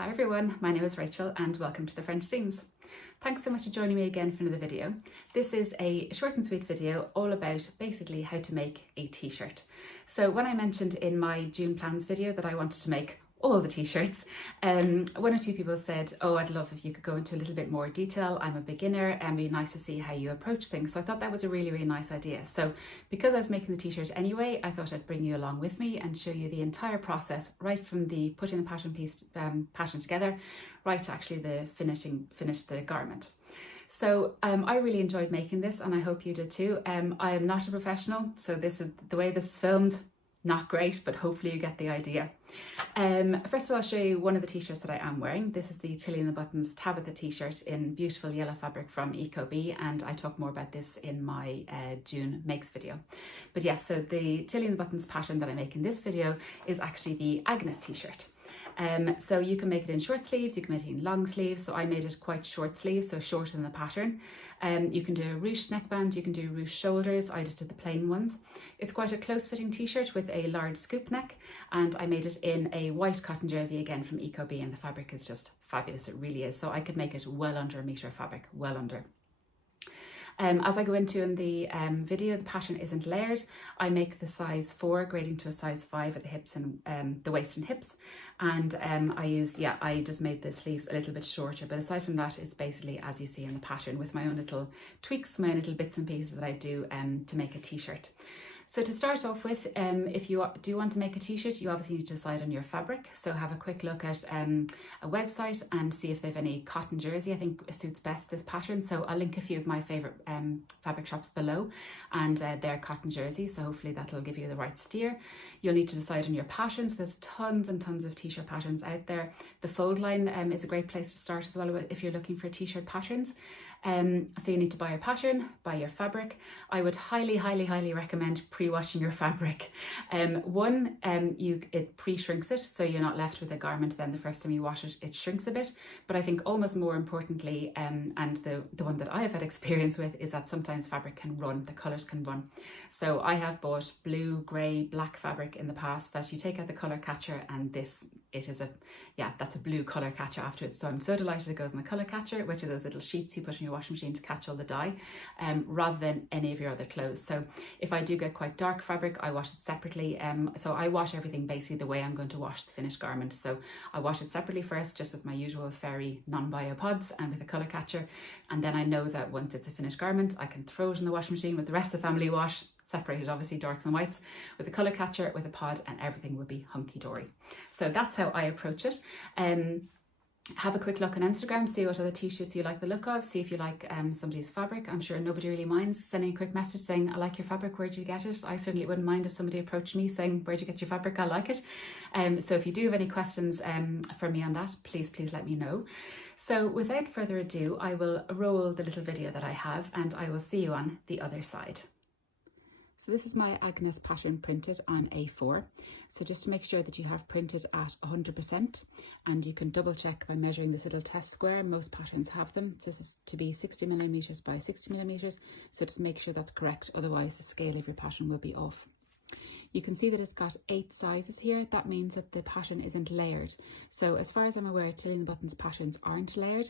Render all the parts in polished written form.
Hi everyone, my name is Rachel and welcome to the French Seams. Thanks so much for joining me again for another video. This is a short and sweet video all about basically how to make a t-shirt. So when I mentioned in my June plans video that I wanted to make all the t-shirts, one or two people said, oh, I'd love if you could go into a little bit more detail. I'm a beginner and it'd be nice to see how you approach things. So I thought that was a really, really nice idea. So because I was making the t-shirt anyway, I thought I'd bring you along with me and show you the entire process, right from the putting the pattern together, right to actually the finish the garment. So I really enjoyed making this and I hope you did too. I am not a professional, so this is the way this is filmed. Not great, but hopefully you get the idea. First of all, I'll show you one of the t-shirts that I am wearing. This is the Tilly and the Buttons Tabitha t-shirt in beautiful yellow fabric from Ecobee, and I talk more about this in my June makes video. But yes, so the Tilly and the Buttons pattern that I make in this video is actually the Agnes t-shirt. So you can make it in short sleeves, you can make it in long sleeves. So I made it quite short sleeves, so shorter than the pattern. You can do a ruched neckband, you can do ruched shoulders. I just did the plain ones. It's quite a close fitting t-shirt with a large scoop neck, and I made it in a white cotton jersey again from Ecobee, and the fabric is just fabulous, it really is. So I could make it well under a metre of fabric, well under. As I go into in the video, the pattern isn't layered. I make the size 4 grading to a size 5 at the hips and the waist and hips, and I just made the sleeves a little bit shorter, but aside from that it's basically as you see in the pattern with my own little tweaks, my own little bits and pieces that I do to make a t-shirt. So to start off with, if you do want to make a t-shirt, you obviously need to decide on your fabric. So have a quick look at a website and see if they've any cotton jersey. I think suits best this pattern. So I'll link a few of my favourite fabric shops below, and their cotton jerseys. So hopefully that'll give you the right steer. You'll need to decide on your patterns. There's tons and tons of t-shirt patterns out there. The fold line is a great place to start as well if you're looking for t-shirt patterns. So you need to buy your pattern, buy your fabric. I would highly, highly, highly recommend pre-washing your fabric. It pre-shrinks it, so you're not left with a garment then the first time you wash it, it shrinks a bit. But I think almost more importantly, and the one that I have had experience with, is that sometimes fabric can run, the colours can run. So I have bought blue, grey, black fabric in the past that you take out the colour catcher, and that's a blue colour catcher afterwards. So I'm so delighted it goes in the colour catcher, which are those little sheets you put in your washing machine to catch all the dye, rather than any of your other clothes. So if I do get quite dark fabric, I wash it separately. So I wash everything basically the way I'm going to wash the finished garment. So I wash it separately first, just with my usual fairy non-bio pods and with a colour catcher. And then I know that once it's a finished garment, I can throw it in the washing machine with the rest of the family wash, separated obviously darks and whites, with a colour catcher, with a pod, and everything will be hunky-dory. So that's how I approach it. Have a quick look on Instagram, see what other t-shirts you like the look of, see if you like somebody's fabric. I'm sure nobody really minds sending a quick message saying, I like your fabric, where'd you get it? I certainly wouldn't mind if somebody approached me saying, where'd you get your fabric? I like it. So if you do have any questions for me on that, please let me know. So without further ado, I will roll the little video that I have and I will see you on the other side. So this is my Agnes pattern printed on A4. So just to make sure that you have printed at 100%, and you can double check by measuring this little test square. Most patterns have them. This is to be 60mm by 60mm. So just make sure that's correct. Otherwise the scale of your pattern will be off. You can see that it's got 8 sizes here. That means that the pattern isn't layered. So as far as I'm aware, Tilly and the Buttons patterns aren't layered.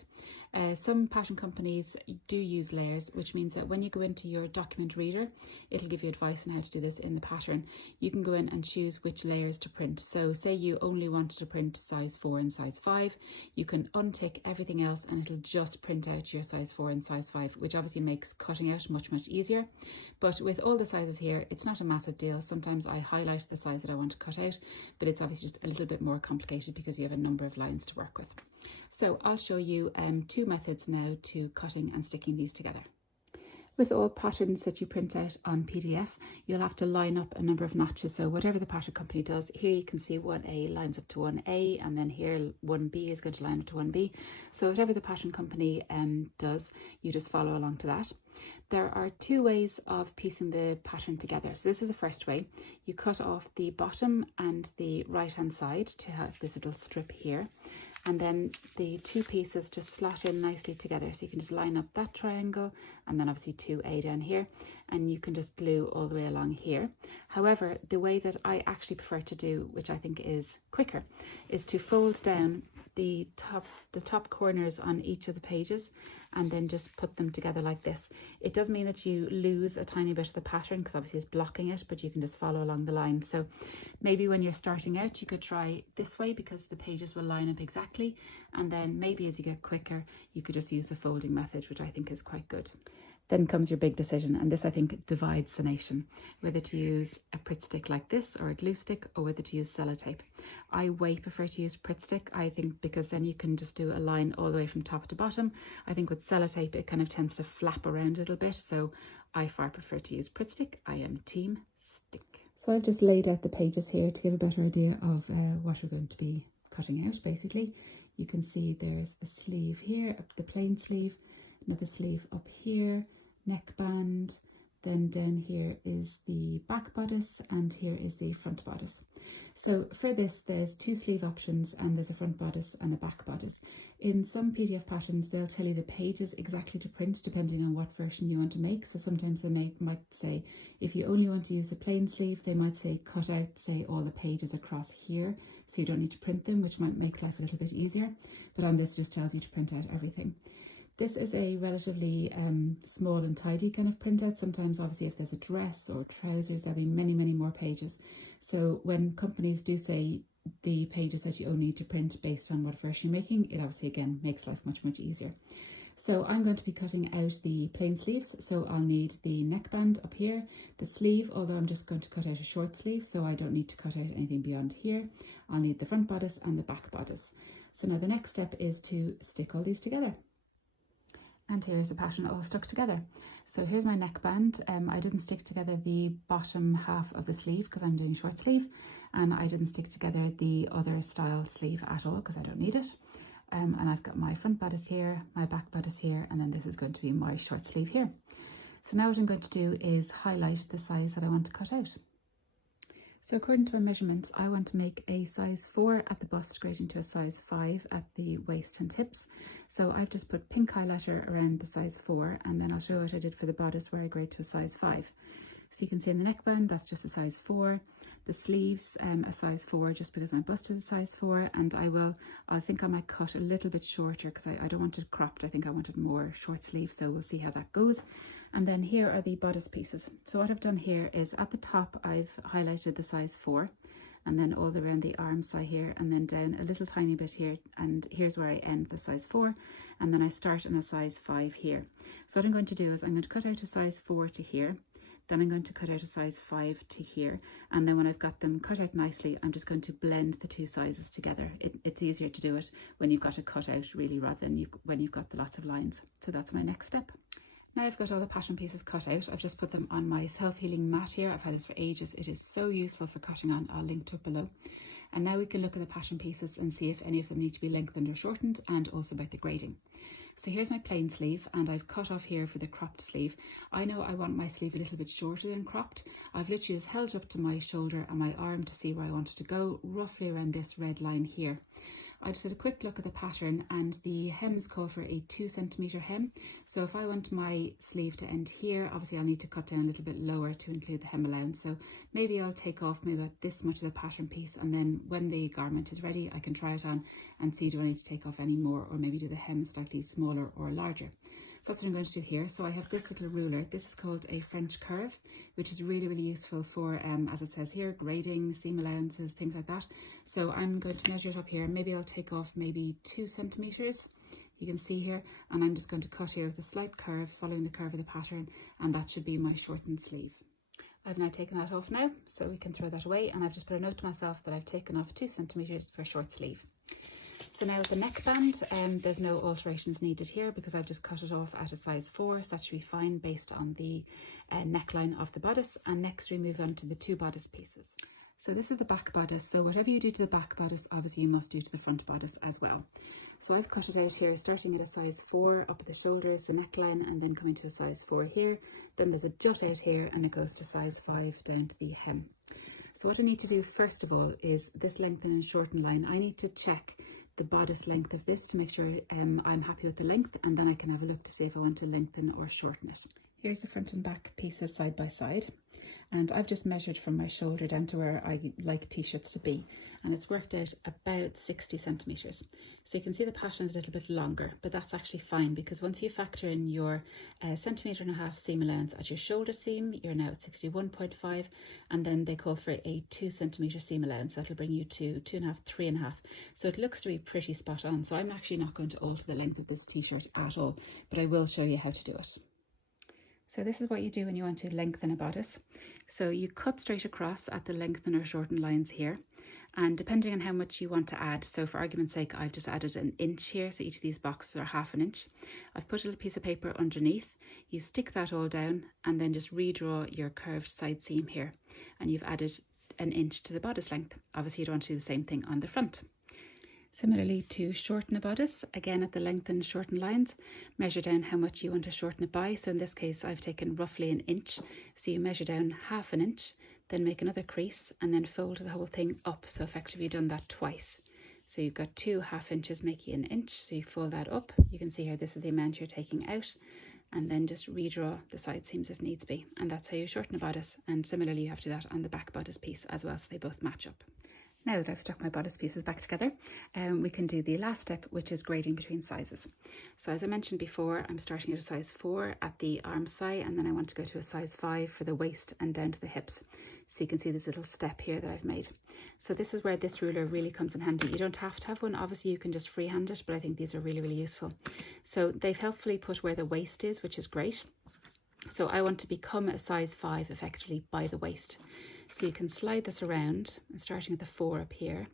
Some pattern companies do use layers, which means that when you go into your document reader, it'll give you advice on how to do this in the pattern. You can go in and choose which layers to print. So say you only wanted to print size 4 and size 5, you can untick everything else and it'll just print out your size 4 and size 5, which obviously makes cutting out much, much easier. But with all the sizes here, it's not a massive deal. Sometimes I highlight the size that I want to cut out, but it's obviously just a little bit more complicated because you have a number of lines to work with. So I'll show you 2 methods now to cutting and sticking these together. With all patterns that you print out on PDF, you'll have to line up a number of notches. So whatever the pattern company does, here you can see 1A lines up to 1A, and then here 1B is going to line up to 1B. So whatever the pattern company does, you just follow along to that. There are 2 ways of piecing the pattern together. So this is the first way. You cut off the bottom and the right hand side to have this little strip here, and then the 2 pieces just slot in nicely together. So you can just line up that triangle and then obviously 2A down here, and you can just glue all the way along here. However, the way that I actually prefer to do, which I think is quicker, is to fold down the top corners on each of the pages and then just put them together like this. It does mean that you lose a tiny bit of the pattern because obviously it's blocking it, but you can just follow along the line. So maybe when you're starting out, you could try this way because the pages will line up exactly. And then maybe as you get quicker, you could just use the folding method, which I think is quite good. Then comes your big decision, and this I think divides the nation, whether to use a Pritt stick like this or a glue stick, or whether to use sellotape. I way prefer to use Pritt stick, I think, because then you can just do a line all the way from top to bottom. I think with sellotape it kind of tends to flap around a little bit, so I far prefer to use Pritt stick. I am team stick. So I've just laid out the pages here to give a better idea of what we're going to be cutting out. Basically, you can see there's a sleeve here, the plain sleeve, another sleeve up here, neckband, then down here is the back bodice, and here is the front bodice. So for this there's two sleeve options, and there's a front bodice and a back bodice. In some PDF patterns they'll tell you the pages exactly to print depending on what version you want to make. So sometimes they might say if you only want to use a plain sleeve, they might say cut out, say, all the pages across here so you don't need to print them, which might make life a little bit easier. But on this just tells you to print out everything. This is a relatively small and tidy kind of printout. Sometimes obviously if there's a dress or trousers, there'll be many more pages. So when companies do say the pages that you only need to print based on what version you're making, it obviously again makes life much easier. So I'm going to be cutting out the plain sleeves, so I'll need the neckband up here, the sleeve, although I'm just going to cut out a short sleeve, so I don't need to cut out anything beyond here. I'll need the front bodice and the back bodice. So now the next step is to stick all these together. And here's the pattern all stuck together. So here's my neckband. I didn't stick together the bottom half of the sleeve because I'm doing short sleeve, and I didn't stick together the other style sleeve at all because I don't need it. And I've got my front bodice here, my back bodice here, and then this is going to be my short sleeve here. So now what I'm going to do is highlight the size that I want to cut out. So according to my measurements, I want to make a size 4 at the bust, grading to a size 5 at the waist and hips. So I've just put pink highlighter around the size 4, and then I'll show what I did for the bodice where I grade to a size 5. So you can see in the neckband, that's just a size 4. The sleeves, a size 4, just because my bust is a size 4. And I think I might cut a little bit shorter because I don't want it cropped. I think I wanted more short sleeve, so we'll see how that goes. And then here are the bodice pieces. So what I've done here is at the top, I've highlighted the size 4, and then all around the arm side here, and then down a little tiny bit here, and here's where I end the size 4, and then I start on a size 5 here. So what I'm going to do is I'm going to cut out a size 4 to here, then I'm going to cut out a size 5 to here, and then when I've got them cut out nicely, I'm just going to blend the two sizes together. It's easier to do it when you've got it cut out really, rather than when you've got the lots of lines. So that's my next step. Now I've got all the pattern pieces cut out. I've just put them on my self-healing mat here. I've had this for ages. It is so useful for cutting on. I'll link to it below. And now we can look at the pattern pieces and see if any of them need to be lengthened or shortened, and also about the grading. So here's my plain sleeve, and I've cut off here for the cropped sleeve. I know I want my sleeve a little bit shorter than cropped. I've literally just held up to my shoulder and my arm to see where I want it to go, roughly around this red line here. I just had a quick look at the pattern, and the hems call for a 2 centimeter hem. So if I want my sleeve to end here, obviously I'll need to cut down a little bit lower to include the hem allowance. So maybe I'll take off maybe about this much of the pattern piece, and then when the garment is ready, I can try it on and see do I need to take off any more, or maybe do the hem slightly smaller or larger. So that's what I'm going to do here. So I have this little ruler. This is called a French curve, which is really useful for, as it says here, grading, seam allowances, things like that. So I'm going to measure it up here. Maybe I'll take off maybe 2 centimeters. You can see here, and I'm just going to cut here with a slight curve, following the curve of the pattern, and that should be my shortened sleeve. I've now taken that off now, so we can throw that away, and I've just put a note to myself that I've taken off 2 centimeters for a short sleeve. So now with the neckband, there's no alterations needed here because I've just cut it off at a size 4, so that should be fine based on the neckline of the bodice. And next we move on to the two bodice pieces. So this is the back bodice, so whatever you do to the back bodice, obviously you must do to the front bodice as well. So I've cut it out here, starting at a size 4 up at the shoulders, the neckline, and then coming to a size 4 here. Then there's a jut out here, and it goes to size 5 down to the hem. So what I need to do first of all is this lengthen and shorten line. I need to check the bodice length of this to make sure I'm happy with the length, and then I can have a look to see if I want to lengthen or shorten it. Here's the front and back pieces side by side, And I've just measured from my shoulder down to where I like t-shirts to be, and it's worked out about 60 centimeters. So you can see the pattern is a little bit longer, but that's actually fine, because once you factor in your 1.5 centimeter seam allowance at your shoulder seam, you're now at 61.5, and then they call for a 2 centimeter seam allowance. That'll bring you to 2.5, 3.5. So it looks to be pretty spot on. So I'm actually not going to alter the length of this t-shirt at all, but I will show you how to do it. So this is what you do when you want to lengthen a bodice. So you cut straight across at the lengthen or shorten lines here, and depending on how much you want to add, so for argument's sake I've just added 1 inch here, so each of these boxes are 1/2 inch. I've put a little piece of paper underneath. You stick that all down and then just redraw your curved side seam here, and you've added 1 inch to the bodice length. Obviously you'd want to do the same thing on the front. Similarly, to shorten a bodice, again at the lengthen and shorten lines, measure down how much you want to shorten it by. So in this case I've taken roughly 1 inch, so you measure down 1/2 inch, then make another crease and then fold the whole thing up. So effectively you've done that twice. So you've got 2 1/2 inches making 1 inch, so you fold that up. You can see here this is the amount you're taking out, and then just redraw the side seams if needs be, and that's how you shorten a bodice. And similarly you have to do that on the back bodice piece as well, so they both match up. Now that I've stuck my bodice pieces back together, we can do the last step, which is grading between sizes. So as I mentioned before, I'm starting at a size 4 at the arm side, and then I want to go to a size 5 for the waist and down to the hips. So you can see this little step here that I've made. So this is where this ruler really comes in handy. You don't have to have one, obviously you can just freehand it, but I think these are really, really useful. So they've helpfully put where the waist is, which is great. So I want to become a size 5 effectively by the waist. So you can slide this around, and starting at the 4 up here,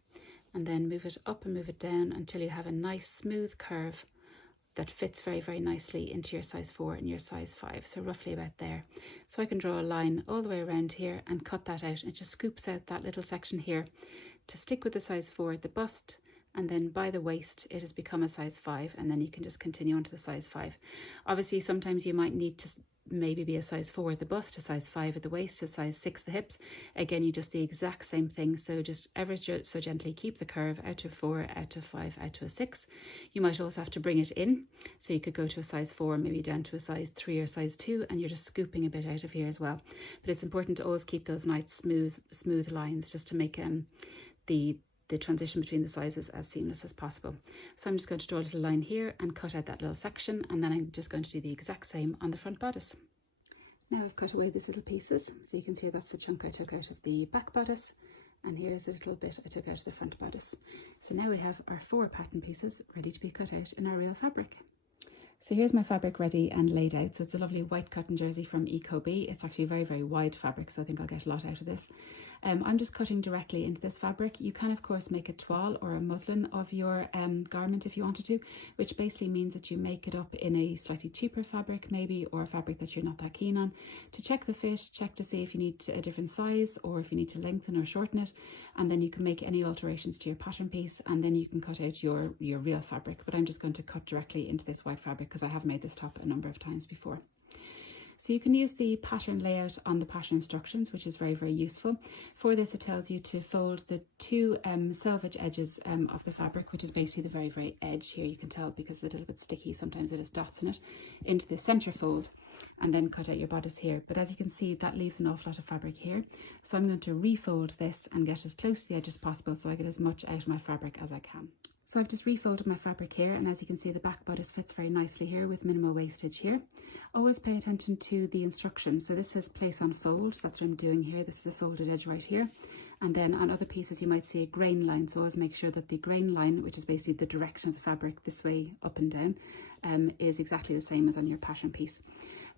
and then move it up and move it down until you have a nice smooth curve that fits very, very nicely into your size 4 and your size 5. So roughly about there. So I can draw a line all the way around here and cut that out. It just scoops out that little section here to stick with the size 4 at the bust, and then by the waist it has become a size 5, and then you can just continue on to the size 5. Obviously sometimes you might need to maybe be a size 4 at the bust, a size 5 at the waist, a size 6 at the hips. Again, you just the exact same thing, so just ever so gently keep the curve out to 4, out to 5, out to a 6. You might also have to bring it in, so you could go to a size 4, maybe down to a size 3 or size 2, and you're just scooping a bit out of here as well. But it's important to always keep those nice smooth lines, just to make the transition between the sizes as seamless as possible. So I'm just going to draw a little line here and cut out that little section, and then I'm just going to do the exact same on the front bodice. Now I've cut away these little pieces, so you can see that's the chunk I took out of the back bodice, and here's a little bit I took out of the front bodice. So now we have our 4 pattern pieces ready to be cut out in our real fabric. So here's my fabric ready and laid out. So it's a lovely white cotton jersey from Ecobee. It's actually very, very wide fabric, so I think I'll get a lot out of this. I'm just cutting directly into this fabric. You can of course make a toile or a muslin of your garment if you wanted to, which basically means that you make it up in a slightly cheaper fabric maybe, or a fabric that you're not that keen on, to check the fit, check to see if you need a different size or if you need to lengthen or shorten it, and then you can make any alterations to your pattern piece, and then you can cut out your real fabric. But I'm just going to cut directly into this white fabric because I have made this top a number of times before. So you can use the pattern layout on the pattern instructions, which is very, very useful. For this, it tells you to fold the 2 selvage edges of the fabric, which is basically the very, very edge here. You can tell because it's a little bit sticky, sometimes it has dots in it, into the center fold, and then cut out your bodice here. But as you can see, that leaves an awful lot of fabric here. So I'm going to refold this and get as close to the edge as possible so I get as much out of my fabric as I can. So I've just refolded my fabric here, and as you can see, the back bodice fits very nicely here with minimal wastage here. Always pay attention to the instructions. So this says place on fold, so that's what I'm doing here. This is a folded edge right here. And then on other pieces you might see a grain line, so always make sure that the grain line, which is basically the direction of the fabric this way up and down, is exactly the same as on your pattern piece.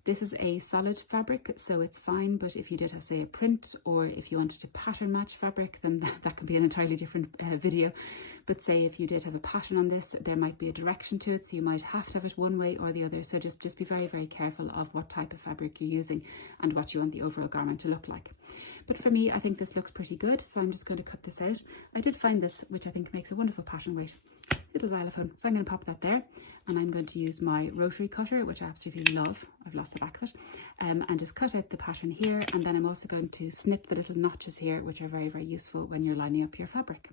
This is a solid fabric, so it's fine, but if you did have, say, a print, or if you wanted to pattern match fabric, then that can be an entirely different video. But say if you did have a pattern on this, there might be a direction to it, so you might have to have it one way or the other. So just be very, very careful of what type of fabric you're using and what you want the overall garment to look like. But for me, I think this looks pretty good, so I'm just going to cut this out. I did find this, which I think makes a wonderful pattern weight. Little xylophone. So I'm going to pop that there, and I'm going to use my rotary cutter, which I absolutely love. I've lost the back of it, and just cut out the pattern here, and then I'm also going to snip the little notches here, which are very, very useful when you're lining up your fabric.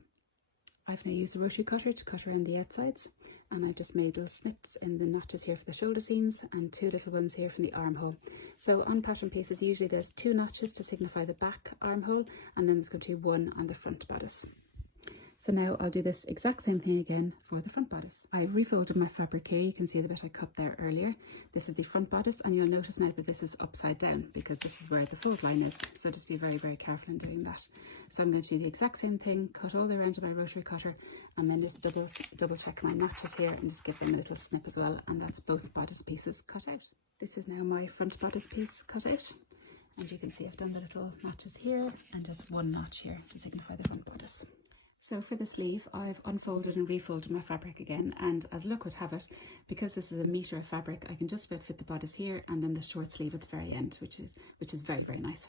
I've now used the rotary cutter to cut around the outsides, and I've just made little snips in the notches here for the shoulder seams and 2 little ones here from the armhole. So on pattern pieces usually there's 2 notches to signify the back armhole, and then there's going to be 1 on the front bodice. So now I'll do this exact same thing again for the front bodice. I've refolded my fabric here. You can see the bit I cut there earlier. This is the front bodice, and you'll notice now that this is upside down because this is where the fold line is. So just be very, very careful in doing that. So I'm going to do the exact same thing, cut all the way around with my rotary cutter, and then just double check my notches here and just give them a little snip as well. And that's both bodice pieces cut out. This is now my front bodice piece cut out. And you can see I've done the little notches here and just 1 notch here to signify the front bodice. So for the sleeve, I've unfolded and refolded my fabric again, and as luck would have it, because this is a metre of fabric, I can just about fit the bodice here and then the short sleeve at the very end, which is very, very nice.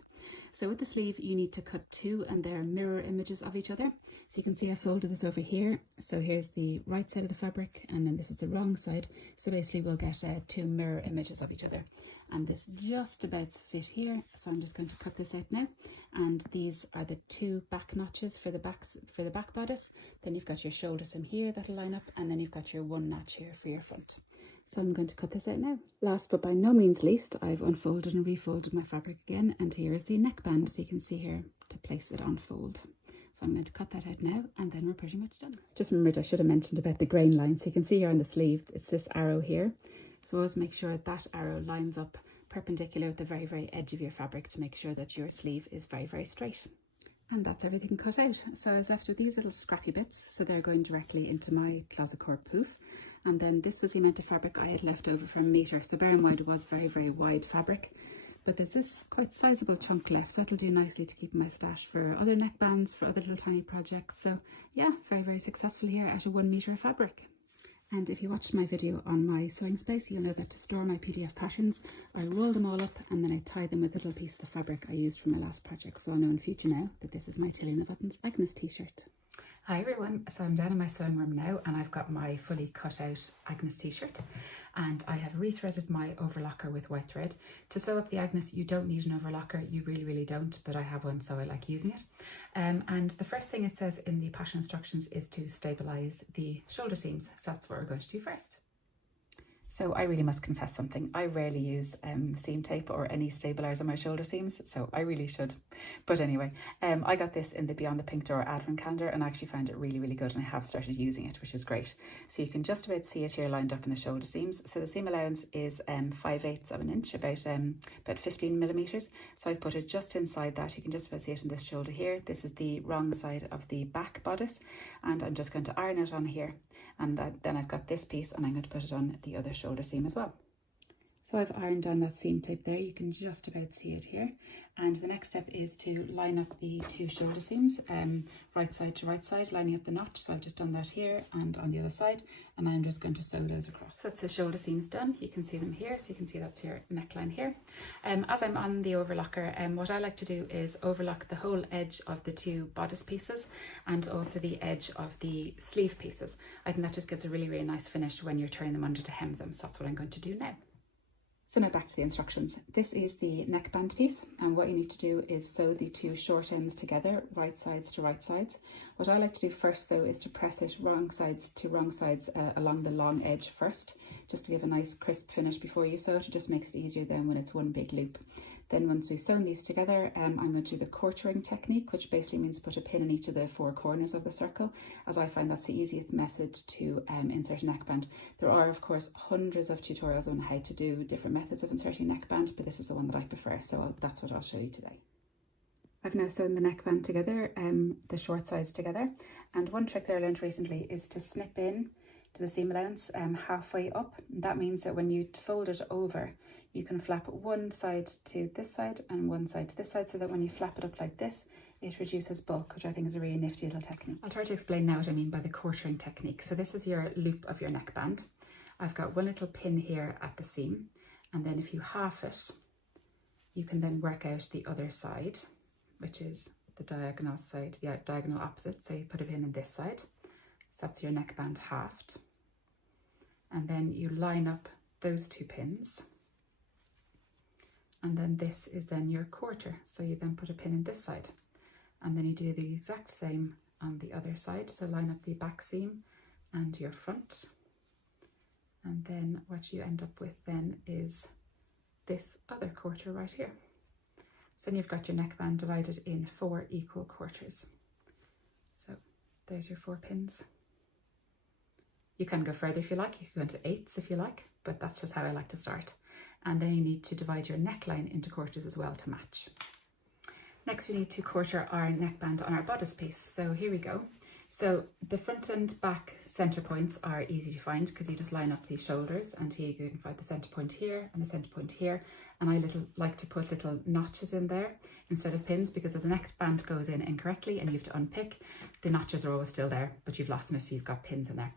So with the sleeve, you need to cut 2, and they're mirror images of each other. So you can see I folded this over here. So here's the right side of the fabric, and then this is the wrong side. So basically we'll get 2 mirror images of each other. And this just about fit here. So I'm just going to cut this out now. And these are the 2 back notches for the back bodice. Then you've got your shoulder seam here that'll line up, and then you've got your 1 notch here for your front. So I'm going to cut this out now. Last but by no means least, I've unfolded and refolded my fabric again, and here is the neckband, so you can see here to place it on fold. So I'm going to cut that out now, and then we're pretty much done. Just remembered I should have mentioned about the grain line. So you can see here on the sleeve, it's this arrow here. So always make sure that arrow lines up perpendicular at the very, very edge of your fabric to make sure that your sleeve is very, very straight. And that's everything cut out. So I was left with these little scrappy bits, so they're going directly into my closet core poof. And then this was the amount of fabric I had left over from a metre. So bear in mind it was very, very wide fabric, but there's this quite sizable chunk left, so that'll do nicely to keep in my stash for other neckbands, for other little tiny projects. So yeah, very, very successful here out of 1 metre of fabric. And if you watched my video on my sewing space, you'll know that to store my PDF patterns, I roll them all up and then I tie them with a little piece of the fabric I used for my last project. So I'll know in future now that this is my Tilly in the Buttons Agnes t-shirt. Hi everyone, so I'm down in my sewing room now, and I've got my fully cut out Agnes t-shirt, and I have rethreaded my overlocker with white thread. To sew up the Agnes, you don't need an overlocker, you really don't, but I have one so I like using it. And the first thing it says in the pattern instructions is to stabilise the shoulder seams, so that's what we're going to do first. So I really must confess something. I rarely use seam tape or any stabiliser on my shoulder seams, so I really should. But anyway, I got this in the Beyond the Pink Door advent calendar, and I actually found it really good, and I have started using it, which is great. So you can just about see it here lined up in the shoulder seams. So the seam allowance is 5/8 of an inch, about 15 millimetres. So I've put it just inside that. You can just about see it in this shoulder here. This is the wrong side of the back bodice, and I'm just going to iron it on here. And then I've got this piece, and I'm going to put it on the other shoulder seam as well. So I've ironed down that seam tape there, you can just about see it here. And the next step is to line up the 2 shoulder seams, right side to right side, lining up the notch. So I've just done that here and on the other side, and I'm just going to sew those across. So that's the shoulder seams done. You can see them here, so you can see that's your neckline here. As I'm on the overlocker, what I like to do is overlock the whole edge of the 2 bodice pieces and also the edge of the sleeve pieces. I think that just gives a really nice finish when you're turning them under to hem them. So that's what I'm going to do now. So now back to the instructions. This is the neckband piece, and what you need to do is sew the 2 short ends together, right sides to right sides. What I like to do first though is to press it wrong sides to wrong sides along the long edge first, just to give a nice crisp finish before you sew it. It just makes it easier then when it's one big loop. Then once we've sewn these together, I'm going to do the quartering technique, which basically means put a pin in each of the 4 corners of the circle, as I find that's the easiest method to insert a neckband. There are of course hundreds of tutorials on how to do different methods of inserting neckband, but this is the one that I prefer, so that's what I'll show you today. I've now sewn the neckband together, the short sides together, and one trick that I learned recently is to snip in to the seam allowance halfway up. That means that when you fold it over, you can flap one side to this side and one side to this side, so that when you flap it up like this, it reduces bulk, which I think is a really nifty little technique. I'll try to explain now what I mean by the quartering technique. So this is your loop of your neckband. I've got one little pin here at the seam, and then if you half it, you can then work out the other side, which is the diagonal side, the diagonal opposite. So you put a pin in this side, so that's your neckband halved, and then you line up those 2 pins, and then this is then your quarter. So you then put a pin in this side, and then you do the exact same on the other side. So line up the back seam and your front, And then what you end up with then is this other quarter right here. So then you've got your neckband divided in 4 equal quarters. So there's your 4 pins. You can go further if you like, you can go into 8ths if you like, but that's just how I like to start. And then you need to divide your neckline into quarters as well to match. Next we need to quarter our neckband on our bodice piece. So here we go. So the front and back centre points are easy to find because you just line up these shoulders, and here you can find the centre point here and the centre point here. And I like to put little notches in there instead of pins, because if the neckband goes in incorrectly and you have to unpick, the notches are always still there, but you've lost them if you've got pins in there.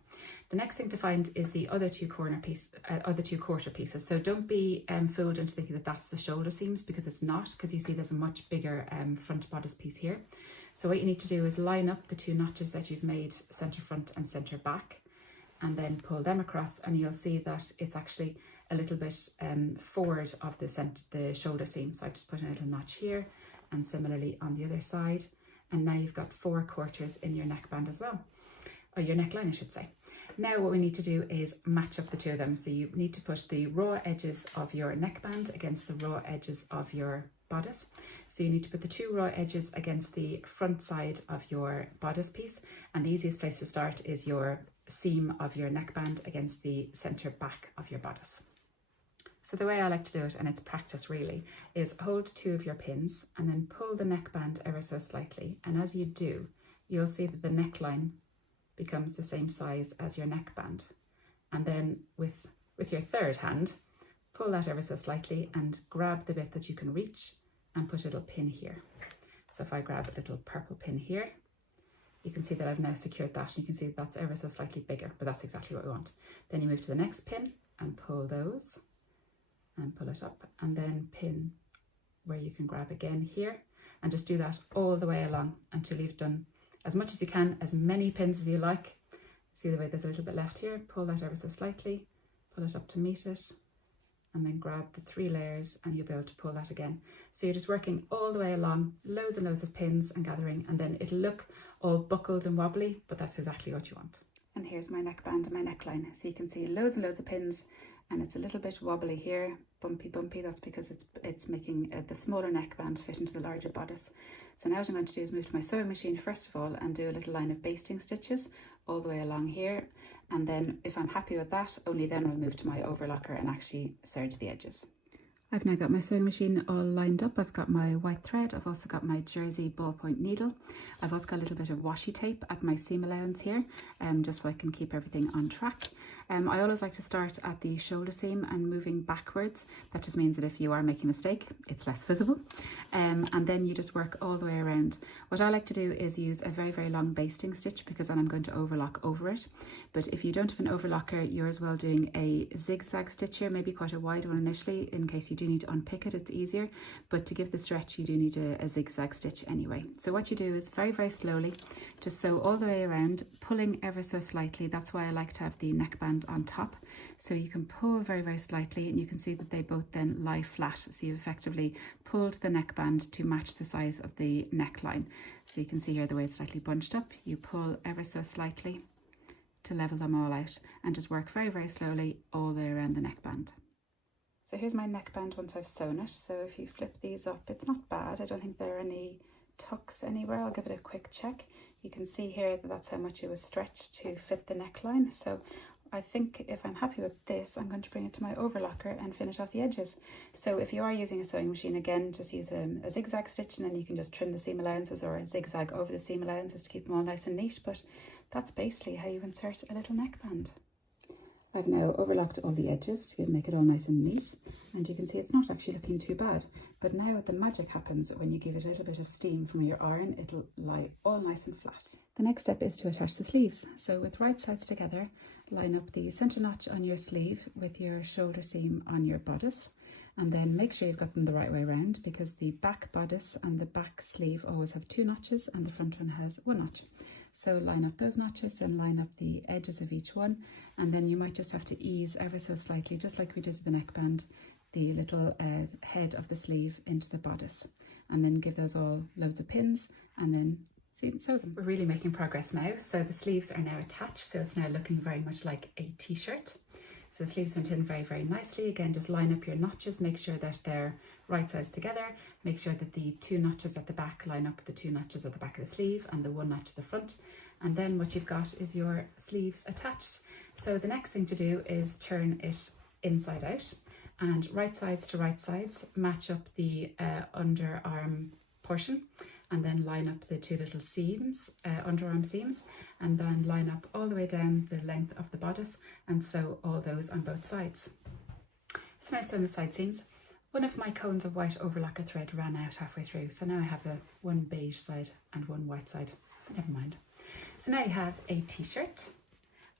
The next thing to find is the other two quarter pieces. So don't be fooled into thinking that that's the shoulder seams, because it's not, because you see there's a much bigger front bodice piece here. So what you need to do is line up the 2 notches that you've made centre front and centre back, and then pull them across, and you'll see that it's actually a little bit forward of the shoulder seam. So I just put in a little notch here, and similarly on the other side. And now you've got 4 quarters in your neckband as well, or your neckline I should say. Now what we need to do is match up the 2 of them. So you need to put the raw edges of your neckband against the raw edges of your bodice. So you need to put the 2 raw edges against the front side of your bodice piece, and the easiest place to start is your seam of your neckband against the centre back of your bodice. So the way I like to do it, and it's practice really, is hold 2 of your pins and then pull the neckband ever so slightly, and as you do, you'll see that the neckline becomes the same size as your neckband. And then with your third hand, pull that ever so slightly and grab the bit that you can reach and put a little pin here. So if I grab a little purple pin here, you can see that I've now secured that, and you can see that that's ever so slightly bigger, but that's exactly what we want. Then you move to the next pin and pull those and pull it up, and then pin where you can grab again here, and just do that all the way along until you've done as much as you can, as many pins as you like. See the way there's a little bit left here, pull that ever so slightly, pull it up to meet it, and then grab the 3 layers and you'll be able to pull that again. So you're just working all the way along, loads and loads of pins and gathering, and then it'll look all buckled and wobbly, but that's exactly what you want. And here's my neckband and my neckline. So you can see loads and loads of pins, and it's a little bit wobbly here, bumpy. That's because it's making the smaller neckband fit into the larger bodice. So now what I'm going to do is move to my sewing machine first of all and do a little line of basting stitches all the way along here, and then if I'm happy with that, only then I'll move to my overlocker and actually serge the edges. I've now got my sewing machine all lined up. I've got my white thread. I've also got my jersey ballpoint needle. I've also got a little bit of washi tape at my seam allowance here, just so I can keep everything on track. I always like to start at the shoulder seam and moving backwards. That just means that if you are making a mistake, it's less visible. And then you just work all the way around. What I like to do is use a very, very long basting stitch, because then I'm going to overlock over it. But if you don't have an overlocker, you're as well doing a zigzag stitch here, maybe quite a wide one initially, in case you do need to unpick it, it's easier, but to give the stretch you do need a zigzag stitch anyway. So what you do is very, very slowly just sew all the way around, pulling ever so slightly. That's why I like to have the neckband on top, so you can pull very, very slightly, and you can see that they both then lie flat. So you've effectively pulled the neckband to match the size of the neckline. So you can see here the way it's slightly bunched up. You pull ever so slightly to level them all out, and just work very, very slowly all the way around the neckband. So here's my neckband once I've sewn it. So if you flip these up, it's not bad. I don't think there are any tucks anywhere. I'll give it a quick check. You can see here that that's how much it was stretched to fit the neckline. So I think if I'm happy with this, I'm going to bring it to my overlocker and finish off the edges. So if you are using a sewing machine, again, just use a zigzag stitch, and then you can just trim the seam allowances, or a zigzag over the seam allowances to keep them all nice and neat. But that's basically how you insert a little neckband. I've now overlocked all the edges to make it all nice and neat, and you can see it's not actually looking too bad. But now the magic happens when you give it a little bit of steam from your iron. It'll lie all nice and flat. The next step is to attach the sleeves. So with right sides together, line up the centre notch on your sleeve with your shoulder seam on your bodice, and then make sure you've got them the right way around, because the back bodice and the back sleeve always have 2 notches and the front one has 1 notch. So line up those notches and line up the edges of each one, and then you might just have to ease ever so slightly, just like we did with the neckband, the little head of the sleeve into the bodice, and then give those all loads of pins, and then sew them. We're really making progress now. So the sleeves are now attached, so it's now looking very much like a t-shirt. So So the sleeves went in very, very nicely. Again, just line up your notches, make sure that they're right sides together. Make sure that the 2 notches at the back line up with the 2 notches at the back of the sleeve and the 1 notch at the front. And then what you've got is your sleeves attached. So the next thing to do is turn it inside out and right sides to right sides, match up the underarm portion, and then line up the 2 little seams, underarm seams, and then line up all the way down the length of the bodice and sew all those on both sides. So now sewing the side seams. One of my cones of white overlocker thread ran out halfway through, so now I have one beige side and one white side. Never mind. So now you have a t-shirt,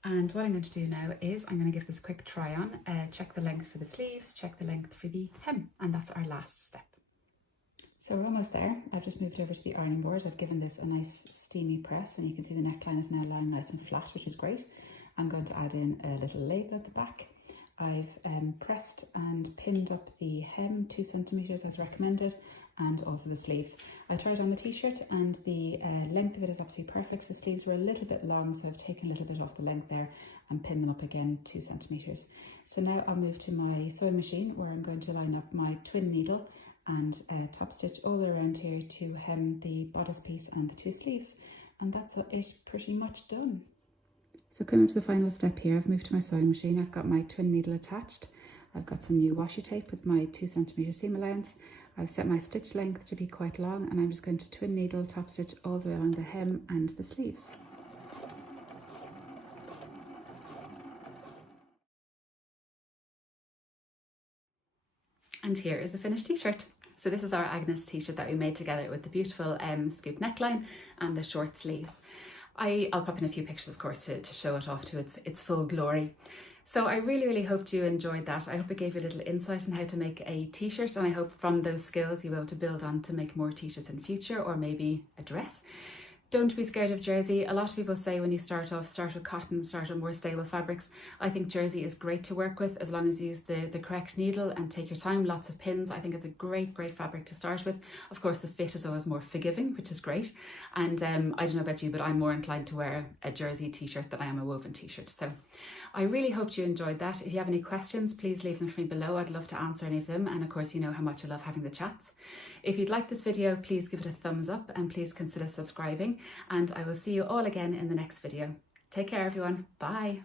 and what I'm going to do now is I'm going to give this a quick try on, check the length for the sleeves, check the length for the hem, and that's our last step. So we're almost there. I've just moved over to the ironing board. I've given this a nice steamy press, and you can see the neckline is now lying nice and flat, which is great. I'm going to add in a little label at the back. I've pressed and pinned up the hem 2 centimeters as recommended, and also the sleeves. I tried on the t-shirt and the length of it is absolutely perfect. The sleeves were a little bit long, so I've taken a little bit off the length there and pinned them up again 2 centimeters. So now I'll move to my sewing machine, where I'm going to line up my twin needle and top stitch all around here to hem the bodice piece and the 2 sleeves. And that's it pretty much done. So coming to the final step here, I've moved to my sewing machine. I've got my twin needle attached. I've got some new washi tape with my 2 centimeter seam allowance. I've set my stitch length to be quite long, and I'm just going to twin needle top stitch all the way along the hem and the sleeves. And here is a finished t-shirt. So this is our Agnes t-shirt that we made together with the beautiful scoop neckline and the short sleeves. I'll pop in a few pictures, of course, to show it off to its full glory. So I really, really hoped you enjoyed that. I hope it gave you a little insight on how to make a t-shirt, and I hope from those skills you'll be able to build on to make more t-shirts in future, or maybe a dress. Don't be scared of jersey. A lot of people say when you start off, start with cotton, start with more stable fabrics. I think jersey is great to work with as long as you use the correct needle and take your time, lots of pins. I think it's a great, great fabric to start with. Of course, the fit is always more forgiving, which is great. And I don't know about you, but I'm more inclined to wear a jersey t-shirt than I am a woven t-shirt. So I really hoped you enjoyed that. If you have any questions, please leave them for me below. I'd love to answer any of them. And of course, you know how much I love having the chats. If you'd like this video, please give it a thumbs up and please consider subscribing. And I will see you all again in the next video. Take care, everyone. Bye.